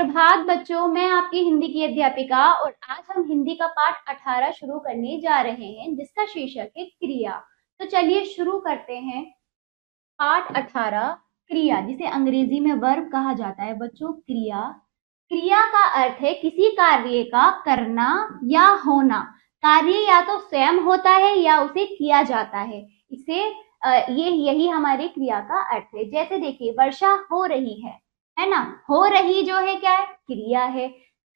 सुप्रभात बच्चों, मैं आपकी हिंदी की अध्यापिका और आज हम हिंदी का पाठ 18 शुरू करने जा रहे हैं जिसका शीर्षक है क्रिया। तो चलिए शुरू करते हैं। पाठ 18 क्रिया, जिसे अंग्रेजी में वर्ब कहा जाता है बच्चों। क्रिया क्रिया का अर्थ है किसी कार्य का करना या होना। कार्य या तो स्वयं होता है या उसे किया जाता है। इसे यही हमारी क्रिया का अर्थ है। जैसे देखिए, वर्षा हो रही है ना। हो रही जो है क्या है? क्रिया है।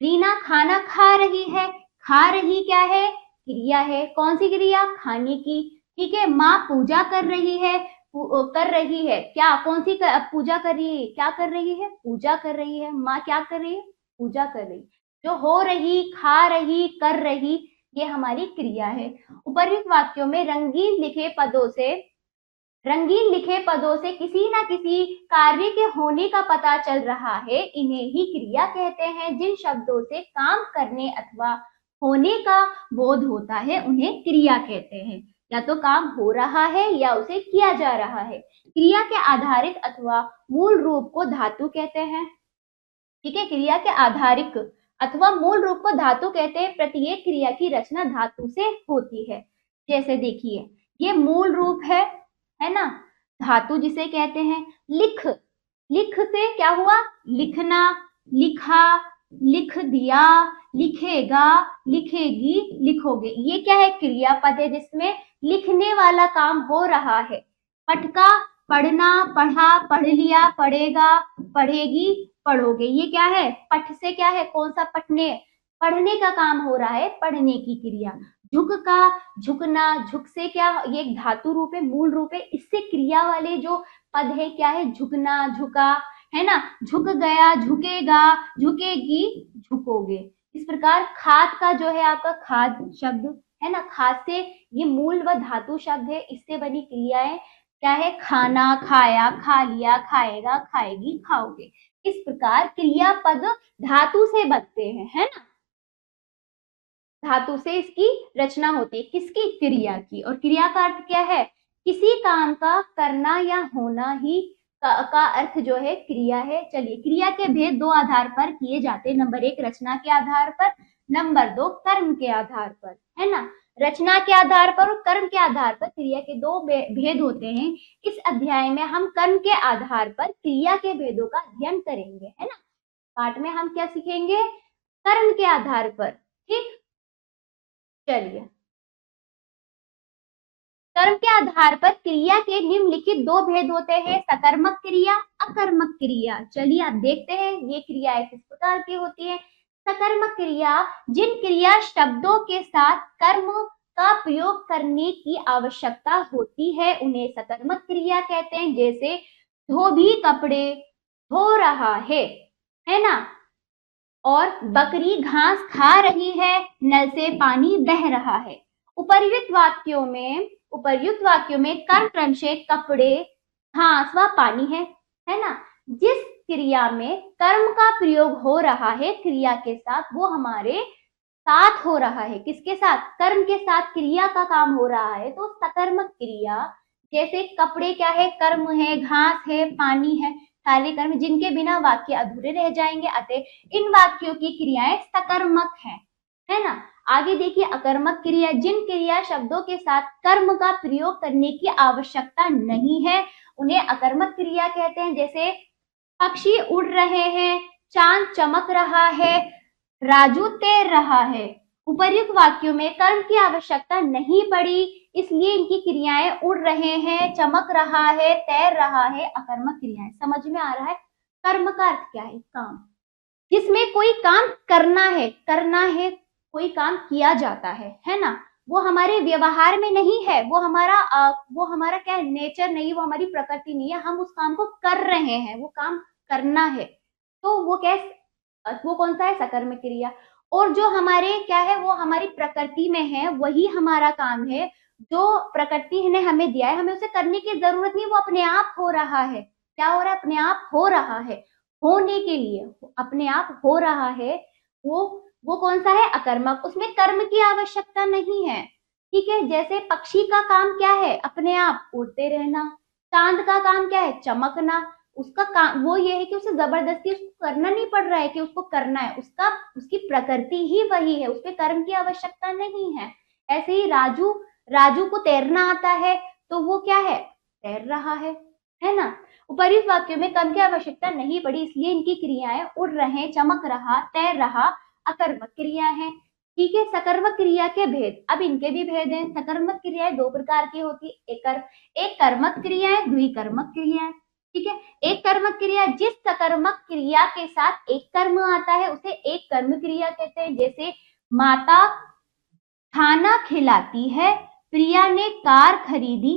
रीना खाना खा रही है। खा रही क्या है? क्रिया है। कौन सी क्रिया? खाने की। ठीक है। माँ पूजा कर रही है। कर रही है क्या? कौन सी पूजा कर रही है? क्या कर रही है? पूजा कर रही है। माँ क्या कर रही है? पूजा कर रही। जो हो रही, खा रही, कर रही, ये हमारी क्रिया है। उपर्युक्त वाक्यों में रंगीन लिखे पदों से किसी न किसी कार्य के होने का पता चल रहा है। इन्हें ही क्रिया कहते हैं। जिन शब्दों से काम करने अथवा होने का बोध होता है उन्हें क्रिया कहते हैं। या तो काम हो रहा है या उसे किया जा रहा है। क्रिया के आधारित अथवा मूल रूप को धातु कहते हैं। ठीक है। क्रिया के आधारिक अथवा मूल रूप को धातु कहते हैं। प्रत्येक क्रिया की रचना धातु से होती है। जैसे देखिए, ये मूल रूप है ना। धातु जिसे कहते हैं। लिख, लिख से क्या हुआ? लिखना, लिखा, लिख दिया, लिखेगा, लिखेगी, लिखोगे। ये क्या है? क्रियापद है जिसमें लिखने वाला काम हो रहा है। पटका, पढ़ना, पढ़ा, पढ़ लिया, पढ़ेगा, पढ़ेगी, पढ़ोगे। ये क्या है? पठ से क्या है? कौन सा? पढ़ने, पढ़ने का काम हो रहा है। पढ़ने की क्रिया। झुक का, झुकना, झुक से क्या? ये एक धातु रूप है, मूल रूप है। इससे क्रिया वाले जो पद है क्या है? झुकना, झुका, है ना। झुक गया, झुकेगा, झुकेगी, झुकोगे। इस प्रकार खाद का जो है आपका खाद शब्द है ना। खाद से ये मूल व धातु शब्द है। इससे बनी क्रियाएं क्या है? खाना, खाया, खा लिया, खाएगा, खाएगी, खाओगे। इस प्रकार क्रियापद धातु से बनते हैं, है ना। धातु से इसकी रचना होती है। किसकी? क्रिया की। और क्रिया का अर्थ क्या है? किसी काम का करना या होना ही का अर्थ जो है क्रिया है। चलिए, क्रिया के भेद दो आधार पर किए जाते हैं। नंबर 1 रचना के आधार पर, नंबर 2 कर्म के आधार पर, है ना। रचना के आधार पर और कर्म के आधार पर क्रिया के दो भेद होते हैं। इस अध्याय में हम कर्म के आधार पर क्रिया के भेदों का अध्ययन करेंगे, है ना। पाठ में हम क्या सीखेंगे? कर्म के आधार पर। ठीक, चलिए। कर्म के आधार पर क्रिया के निम्नलिखित दो भेद होते हैं, सकर्मक क्रिया, अकर्मक क्रिया। चलिए आप देखते हैं ये क्रियाएं किस प्रकार की होती है। सकर्मक क्रिया, जिन क्रिया शब्दों के साथ कर्म का प्रयोग करने की आवश्यकता होती है उन्हें सकर्मक क्रिया कहते हैं। जैसे धोबी कपड़े धो रहा है ना। और बकरी घास खा रही है, नल से पानी बह रहा है। उपर्युक्त वाक्यों में कर्म क्रम से कपड़े, घास व पानी है ना। जिस क्रिया में कर्म का प्रयोग हो रहा है क्रिया के साथ, वो हमारे साथ हो रहा है। किसके साथ? कर्म के साथ क्रिया का काम हो रहा है, तो सकर्मक क्रिया। जैसे कपड़े क्या है? कर्म है, घास है, पानी है, सारे कर्म जिनके बिना वाक्य अधूरे रह जाएंगे। अतः इन वाक्यों की क्रियाएं सकर्मक है ना। आगे देखिए, अकर्मक क्रिया, जिन क्रिया शब्दों के साथ कर्म का प्रयोग करने की आवश्यकता नहीं है उन्हें अकर्मक क्रिया कहते हैं। जैसे पक्षी उड़ रहे हैं, चांद चमक रहा है, राजू तैर रहा है। उपर्युक्त वाक्यों में कर्म की आवश्यकता नहीं पड़ी, इसलिए इनकी क्रियाएं उड़ रहे हैं, चमक रहा है, तैर रहा है, अकर्मक क्रियाएं। समझ में आ रहा है? कर्म का अर्थ क्या है? काम, जिसमें कोई काम करना है, कोई काम किया जाता है ना। वो हमारे व्यवहार में नहीं है, वो हमारा क्या है? नेचर नहीं, वो हमारी प्रकृति नहीं है। हम उस काम को कर रहे हैं, वो काम करना है, तो वो वो कौन सा है? सकर्मक क्रिया। और जो हमारे क्या है? वो हमारी प्रकृति में है, वही हमारा काम है। जो प्रकृति ने हमें दिया है, हमें उसे करने की जरूरत नहीं, वो अपने आप हो रहा है। क्या हो रहा है? अपने आप हो रहा है। होने के लिए अपने आप हो रहा है, वो कौन सा है? अकर्मक। उसमें कर्म की आवश्यकता नहीं है। ठीक है। जैसे पक्षी का काम क्या है? अपने आप उड़ते रहना। चांद का काम क्या है? चमकना। उसका काम वो ये है कि उसे जबरदस्ती उसको करना नहीं पड़ रहा है कि उसको करना है, उसकी प्रकृति ही वही है, उसपे कर्म की आवश्यकता नहीं है। ऐसे ही राजू राजू को तैरना आता है, तो वो क्या है, तैर रहा है ना। उपरोक्त वाक्यों में कर्म की आवश्यकता नहीं पड़ी, इसलिए इनकी क्रियाएं उड़ रहे, चमक रहा, तैर रहा अकर्मक क्रिया है। ठीक है, सकर्मक क्रिया के भेद, अब इनके भी भेद हैं। सकर्मक क्रियाएं दो प्रकार की होती, एक कर्मक क्रिया है, द्विकर्मक क्रिया है। ठीक है, एक कर्मक क्रिया, जिस सकर्मक क्रिया के साथ एक कर्म आता है उसे एक कर्म क्रिया कहते हैं। जैसे माता खाना खिलाती है, प्रिया ने कार खरीदी,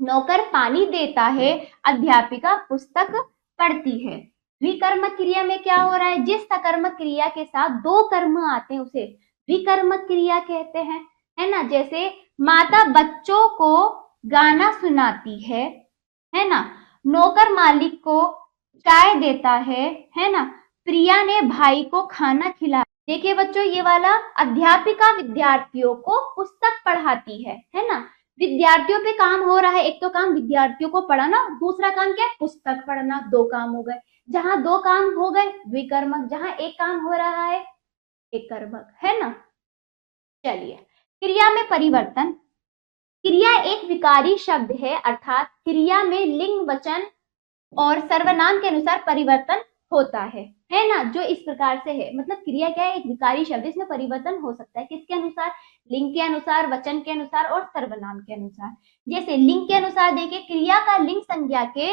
नौकर पानी देता है, अध्यापिका पुस्तक पढ़ती है। द्विकर्मक क्रिया में क्या हो रहा है, जिस सकर्मक क्रिया के साथ दो कर्म आते हैं उसे द्विकर्मक क्रिया कहते हैं, है ना। जैसे माता बच्चों को गाना सुनाती है ना। नौकर मालिक को चाय देता है ना। प्रिया ने भाई को खाना खिलाया। देखिए बच्चों, ये वाला अध्यापिका विद्यार्थियों को पुस्तक पढ़ाती है ना। विद्यार्थियों पे काम हो रहा है, एक तो काम विद्यार्थियों को पढ़ाना, दूसरा काम क्या है, पुस्तक पढ़ना। दो काम हो गए, जहां दो काम हो गए द्विकर्मक, जहां एक काम हो रहा है एक कर्मक, है ना। चलिए, क्रिया में परिवर्तन। क्रिया एक विकारी शब्द है, अर्थात क्रिया में लिंग, वचन और सर्वनाम के अनुसार परिवर्तन होता है ना। जो इस प्रकार से है, मतलब क्रिया क्या है, एक विकारी शब्द, इसमें परिवर्तन हो सकता है किसके अनुसार, लिंग के अनुसार, वचन के अनुसार और सर्वनाम के अनुसार। जैसे लिंग के अनुसार देखिए, क्रिया का लिंग संज्ञा के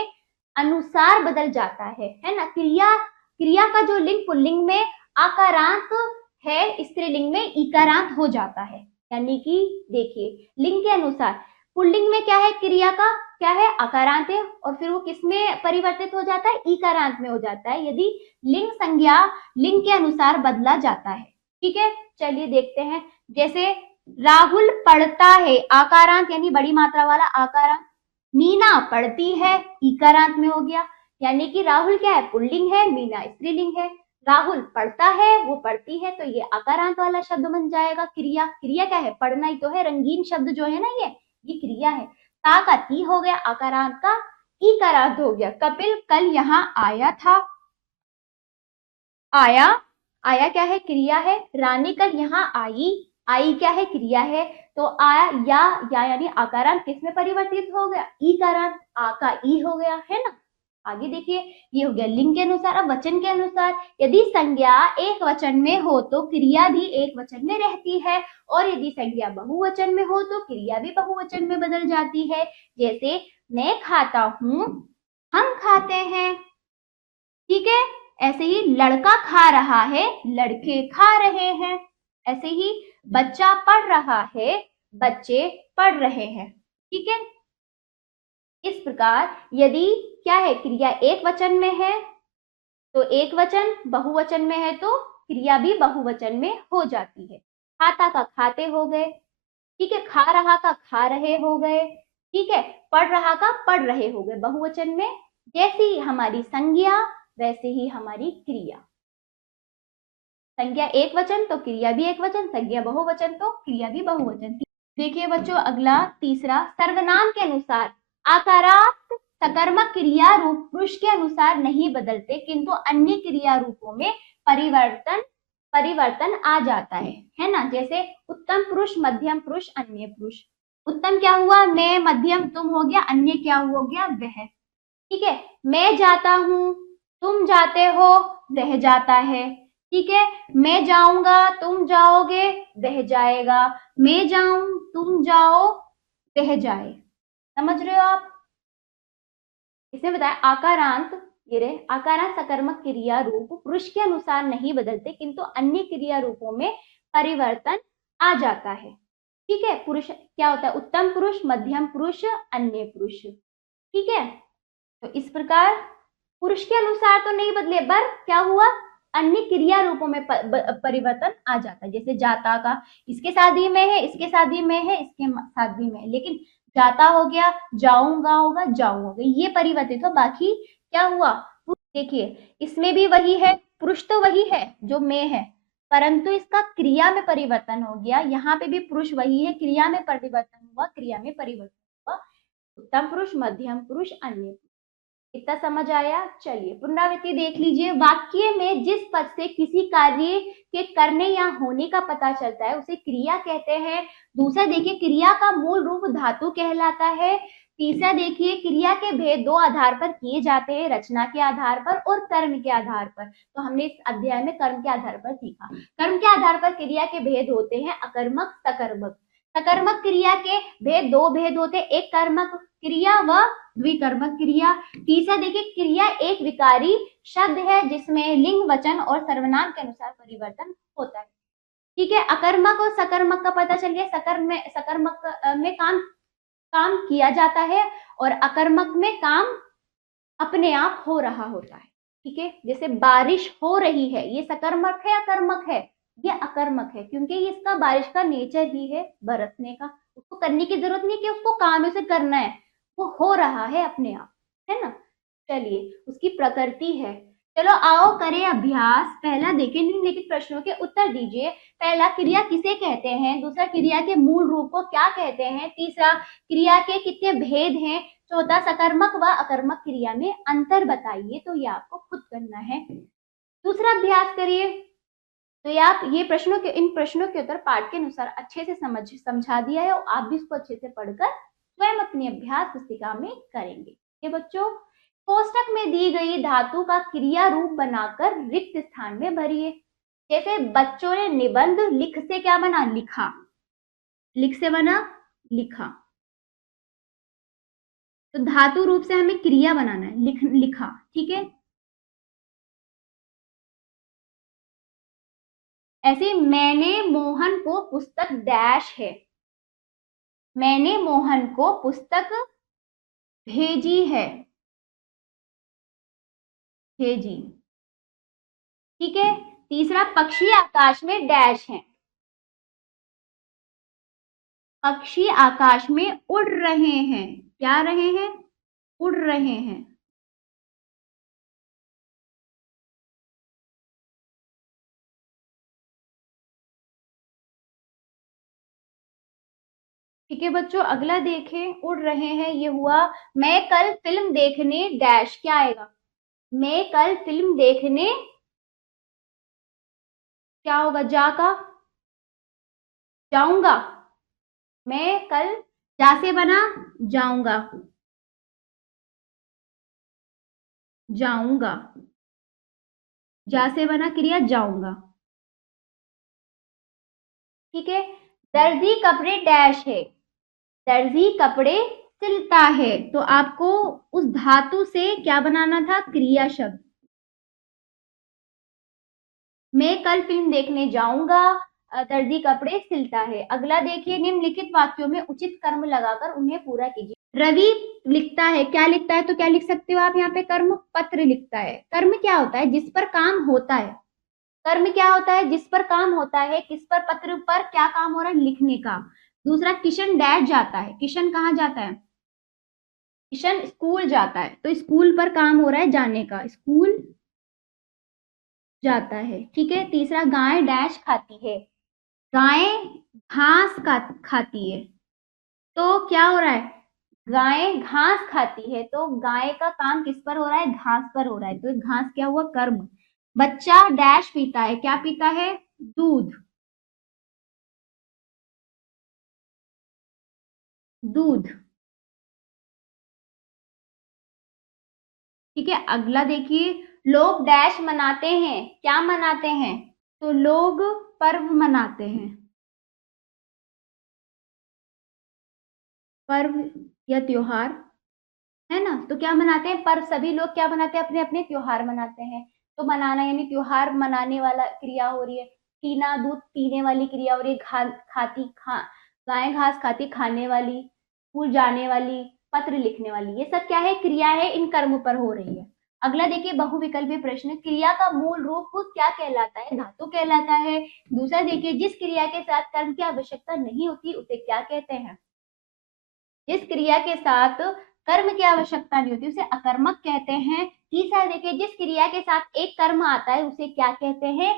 अनुसार बदल जाता है ना। क्रिया का जो लिंग पुल्लिंग में आकारांत है, स्त्रीलिंग में इकारांत हो जाता है। यानी कि देखिए, लिंग के अनुसार पुल्लिंग में क्या है, क्रिया का क्या है, आकारांत है, और फिर वो किसमें परिवर्तित हो जाता है, इकारांत में हो जाता है, यदि लिंग संज्ञा लिंग के अनुसार बदला जाता है। ठीक है, चलिए देखते हैं। जैसे राहुल पढ़ता है, आकारांत यानी बड़ी मात्रा वाला आकारांत। मीना पढ़ती है, इकारांत में हो गया। यानी कि राहुल क्या है, पुल्लिंग है, मीना स्त्रीलिंग है। राहुल पढ़ता है, वो पढ़ती है, तो ये आकारांत वाला शब्द बन जाएगा। क्रिया क्या है, पढ़ना ही तो है। रंगीन शब्द जो है ना, ये क्रिया है। ता का ती हो गया, आकारांत का इकारांत हो गया। कपिल कल यहाँ आया था, आया क्या है, क्रिया है। रानी कल यहाँ आई क्या है, क्रिया है। तो आया या यानी आकारांत किस में परिवर्तित हो गया, इकारांत, आ का ई हो गया, है ना। आगे देखिए, ये हो गया लिंग के अनुसार। अब वचन के अनुसार, यदि संज्ञा एक वचन में हो तो क्रिया भी एक वचन में रहती है, और यदि संज्ञा बहुवचन में हो तो क्रिया भी बहुवचन में बदल जाती है। जैसे मैं खाता हूं, हम खाते हैं। ठीक है, ऐसे ही लड़का खा रहा है, लड़के खा रहे हैं। ऐसे ही बच्चा पढ़ रहा है, बच्चे पढ़ रहे हैं। ठीक है, इस प्रकार यदि क्या है, क्रिया एक वचन में है तो एक वचन, बहुवचन में है तो क्रिया भी बहुवचन में हो जाती है। खाता का खाते हो गए, ठीक है। खा रहा का खा रहे हो गए, ठीक है। पढ़ रहा का पढ़ रहे हो गए, बहुवचन में। जैसी हमारी संज्ञा वैसे ही हमारी क्रिया। संज्ञा एक वचन तो क्रिया भी एक वचन, संज्ञा बहुवचन तो क्रिया भी बहुवचन। देखिए बच्चों, अगला तीसरा, सर्वनाम के अनुसार आकारांत सकर्मक क्रिया रूप पुरुष के अनुसार नहीं बदलते, किंतु अन्य क्रिया रूपों में परिवर्तन आ जाता है ना। जैसे उत्तम पुरुष, मध्यम पुरुष, अन्य पुरुष। उत्तम क्या हुआ, मैं, मध्यम तुम हो गया, अन्य क्या हो गया, वह। ठीक है, मैं जाता हूं, तुम जाते हो, वह जाता है। ठीक है, मैं जाऊंगा, तुम जाओगे, वह जाएगा। मैं जाऊं, तुम जाओ, वह जाए। समझ रहे हो आप। इसने बताया आकारांत, ये रहे आकारांत सकर्मक क्रिया रूप पुरुष के अनुसार नहीं बदलते, किंतु अन्य क्रिया रूपों में परिवर्तन आ जाता है। ठीक है, पुरुष क्या होता है, उत्तम पुरुष, मध्यम पुरुष, अन्य पुरुष। ठीक है, तो इस प्रकार पुरुष के अनुसार तो नहीं बदले, पर क्या हुआ, अन्य क्रिया रूपों में परिवर्तन आ जाता है। जैसे जाता का इसके शादी में है, इसके शादी में है, इसके शादी में है, लेकिन जाता हो गया, जाऊंगा होगा, जाऊं हो गया, ये परिवर्तित हो। बाकी क्या हुआ, देखिए इसमें भी वही है, पुरुष तो वही है जो मैं है, परंतु इसका क्रिया में परिवर्तन हो गया। यहाँ पे भी पुरुष वही है, क्रिया में परिवर्तन हुआ, क्रिया में परिवर्तन हुआ। उत्तम पुरुष, मध्यम पुरुष, अन्य पुरुष। इतना समझ आया? चलिए पुनरावृत्ति देख लीजिए। वाक्य में जिस पद से किसी कार्य के करने या होने का पता चलता है उसे क्रिया कहते हैं। दूसरा देखिए, क्रिया का मूल रूप धातु कहलाता है। तीसरा देखिए, क्रिया के भेद दो आधार पर किए जाते हैं, रचना के आधार पर और कर्म के आधार पर। तो हमने इस अध्याय में कर्म के आधार पर सीखा। कर्म के आधार पर क्रिया के भेद होते हैं अकर्मक, सकर्मक। सकर्मक क्रिया के भेद दो भेद होते हैं, एक कर्मक क्रिया व द्विकर्मक क्रिया। तीसरा देखिए, क्रिया एक विकारी शब्द है जिसमें लिंग, वचन और सर्वनाम के अनुसार परिवर्तन होता है। ठीक है, अकर्मक और सकर्मक का पता चल गया। सकर्मक में काम किया जाता है और अकर्मक में काम अपने आप हो रहा होता है। ठीक है, जैसे बारिश हो रही है, ये सकर्मक है अकर्मक है? ये अकर्मक है, क्योंकि इसका बारिश का नेचर ही है बरसने का। उसको करने की जरूरत नहीं कि उसको काम उसे करना है, वो हो रहा है अपने आप, है ना। चलिए, उसकी प्रकृति है। चलो आओ करें अभ्यास। पहला देखें, निम्नलिखित प्रश्नों के उत्तर दीजिए। पहला, क्रिया किसे कहते हैं? दूसरा, क्रिया के मूल रूप को क्या कहते हैं? तीसरा, क्रिया के कितने भेद हैं? चौथा, सकर्मक व अकर्मक क्रिया में अंतर बताइए। तो ये आपको खुद करना है। दूसरा अभ्यास करिए। तो ये आप इन प्रश्नों के उत्तर पाठ के अनुसार अच्छे से समझा दिया है और आप भी इसको अच्छे से पढ़कर स्वयं अपनी अभ्यास पुस्तिका में करेंगे। ये बच्चों, कोष्टक में दी गई धातु का क्रिया रूप बनाकर रिक्त स्थान में भरिए। जैसे बच्चों ने निबंध लिख से क्या बना? लिखा। लिख से बना लिखा। तो धातु रूप से हमें क्रिया बनाना है, लिखा। ठीक है, ऐसे मैंने मोहन को पुस्तक डैश है। मैंने मोहन को पुस्तक भेजी है। भेजी। ठीक है, तीसरा, पक्षी आकाश में डैश है। पक्षी आकाश में उड़ रहे हैं। क्या रहे हैं? उड़ रहे हैं। ठीक है बच्चों, अगला देखें, उड़ रहे हैं ये हुआ। मैं कल फिल्म देखने डैश, क्या आएगा? मैं कल फिल्म देखने, क्या होगा? जा का जाऊंगा। मैं कल जा से बना जाऊंगा। जाऊंगा। जा से बना क्रिया जाऊंगा। ठीक है, दर्जी कपड़े डैश है। दर्जी कपड़े सिलता है। तो आपको उस धातु से क्या बनाना था? क्रिया शब्द। मैं कल फिल्म देखने जाऊंगा, दर्जी कपड़े सिलता है। अगला देखिए, निम्नलिखित वाक्यों में उचित कर्म लगाकर उन्हें पूरा कीजिए। रवि लिखता है, क्या लिखता है? तो क्या लिख सकते हो आप यहाँ पे? कर्म पत्र लिखता है। कर्म क्या होता है? जिस पर काम होता है। कर्म क्या होता है? जिस पर काम होता है। किस पर? पत्र पर क्या काम हो रहा है? लिखने का। दूसरा, किशन डैश जाता है। किशन कहाँ जाता है? किशन स्कूल जाता है। तो स्कूल पर काम हो रहा है जाने का, स्कूल जाता है। ठीक है, तीसरा, गाय डैश खाती है। गाय घास खाती है। तो क्या हो रहा है? गाय घास खाती है, तो गाय का काम किस पर हो रहा है? घास पर हो रहा है। तो घास क्या हुआ? कर्म। बच्चा डैश पीता है, क्या पीता है? दूध। दूध। ठीक है, अगला देखिए, लोग डैश मनाते हैं, क्या मनाते हैं? तो लोग पर्व मनाते हैं। पर्व या त्योहार, है ना। तो क्या मनाते हैं? पर्व। सभी लोग क्या मनाते हैं? अपने अपने त्योहार मनाते हैं। तो मनाना यानी त्योहार मनाने वाला क्रिया हो रही है। पीना, दूध पीने वाली क्रिया हो रही है। गाय घास खाती, खाने वाली। स्कूल जाने वाली। पत्र लिखने वाली। ये सब क्या है? क्रिया है, इन कर्म पर हो रही है। अगला देखिए, बहुविकल्पीय प्रश्न, क्रिया का मूल रूप क्या कहलाता है? धातु कहलाता है। दूसरा देखिए, जिस क्रिया के साथ कर्म की आवश्यकता नहीं होती उसे क्या कहते हैं? जिस क्रिया के साथ कर्म की आवश्यकता नहीं होती उसे अकर्मक कहते हैं। तीसरा देखिए, जिस क्रिया के साथ एक कर्म आता है उसे क्या कहते हैं?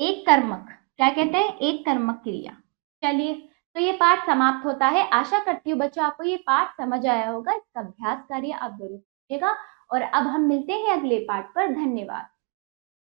एक कर्मक। क्या कहते हैं? एक कर्मक क्रिया। चलिए, तो ये पाठ समाप्त होता है। आशा करती हूँ बच्चों आपको ये पाठ समझ आया होगा। इसका अभ्यास करिए आप जरूर। और अब हम मिलते हैं अगले पार्ट पर। धन्यवाद।